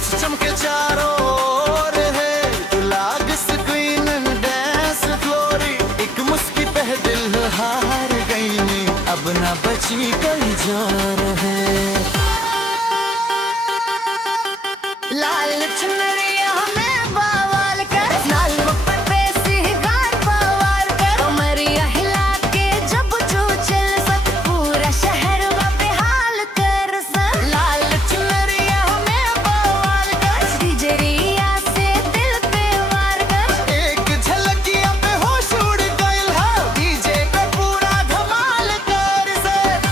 Lights चमके चारों ओर है, तू लाग स्क्रीन डांस फ्लोरी, एक मुस्की पे दिल हार गई नी, अब ना बची कोई जोर है। लाल चुनरिया में बवाल कर, लाल मुकुट पे सिंगार बवाल कर, कमरिया हिला के जब तू चल सब पूरा शहर बेहाल कर सब। लाल चुनरिया में बवाल कर, डीजे रिया से दिल पे वार कर, एक झलकिया पे होश उड़ गइल है, डीजे पे पूरा धमाल कर सब।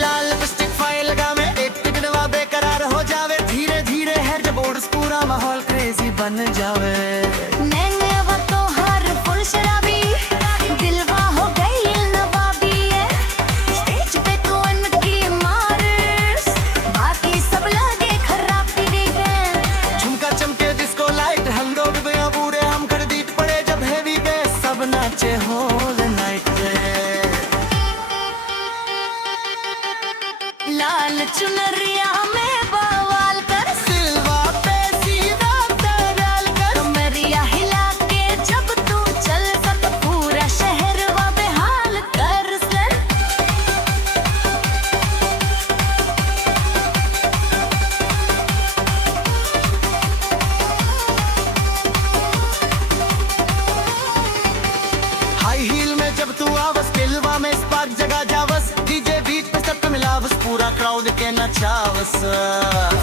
लाल लिपस्टिक फाइल लगा में एक टिकटवा बेकरार हो जावे, धीरे धीरे है जब उड़स पूरा माहौल क्रेजी बन जावे। नैने वो तो हर फुल शराबी, दिलवा हो गई नवाबी है, स्टेज पे तू उनकी मार्स, बाकी सब लगे खराबी है। झुमका चमके डिस्को लाइट, हम लोग भी पूरे हम कर दीट पड़े जब हेवी बेस, सब नाचे होल नाइट पे। लाल चुनरिया में बवाल कर, सिलवा पे सीधा डाल कर, कमरिया हिला के जब तू चल सब पूरा शहर बेहाल कर सर। हाई हील में जब तू आवस, दिलवा में स्पार्क जगा जावस, डीजे बीट पे सब मिलावस, पूरा क्राउड के नचावस।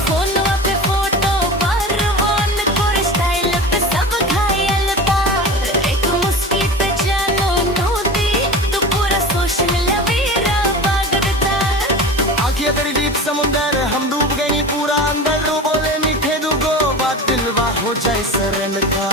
फोनवा पे फोटो परवान कोर, स्टाइल पे सब घायल था, एक मुस्की पे जानो नूती, तू पूरा सोशल लवीरा बागरता। आँखियाँ तेरी डीप समुंदर, हम डूब गए नी पूरा अंदर, रो बोले मीठे दुगो बात, दिलवा हो जाए सरल का।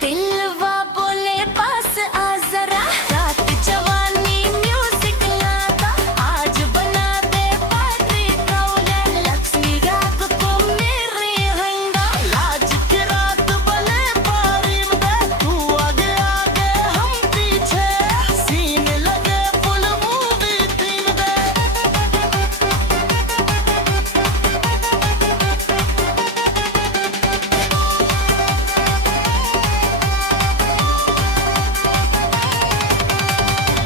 दिलवा बोले पास आ जरा, रात जवानी म्यूजिक लाता, आज बना दे पार्टी कौले, लक्ष्मी रात को मेरे हंगा, लाज की रात बने पारी में, तू आगे आगे हम पीछे, सीन लगे फुल मूवी थीम दे।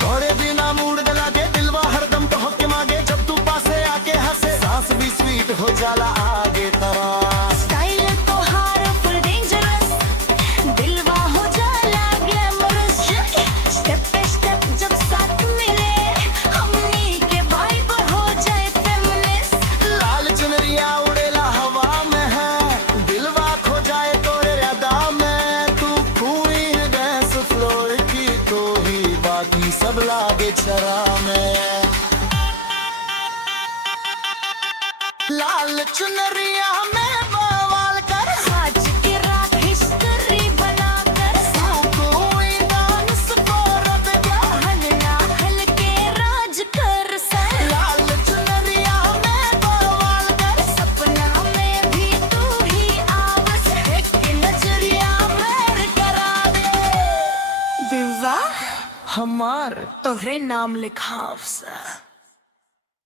थोड़े बिना मूड दिला दे, दिलवा हरदम तो हक के मांगे, जब तू पासे आके हंसे, सांस भी स्वीट हो जाला आगे तरह। स्टाइल तो हार फुल डेंजरस, दिलवा हो जाला ग्लैमरस, स्टेप पे स्टेप जब साथ मिले, हमनी के वाइब हो जाए फेमिनिस्ट। लाल चुनरिया उड़ेला हवा में है, दिलवा खो जाए तोरे अदा में, तू क्वीन डांस फ्लोर की तो ही, बाकी सब लागे चरा में। लाल चुनरिया में बवाल कर, आज की रात हिस्ट्री बना कर, कोई डांस को रब हलना हलके राज कर सर। लाल चुनरिया में बवाल कर, सपना में भी तू ही आवस, एक नजरिया मेर करा दे, विवाह हमार तोहरे नाम लिखाव सर।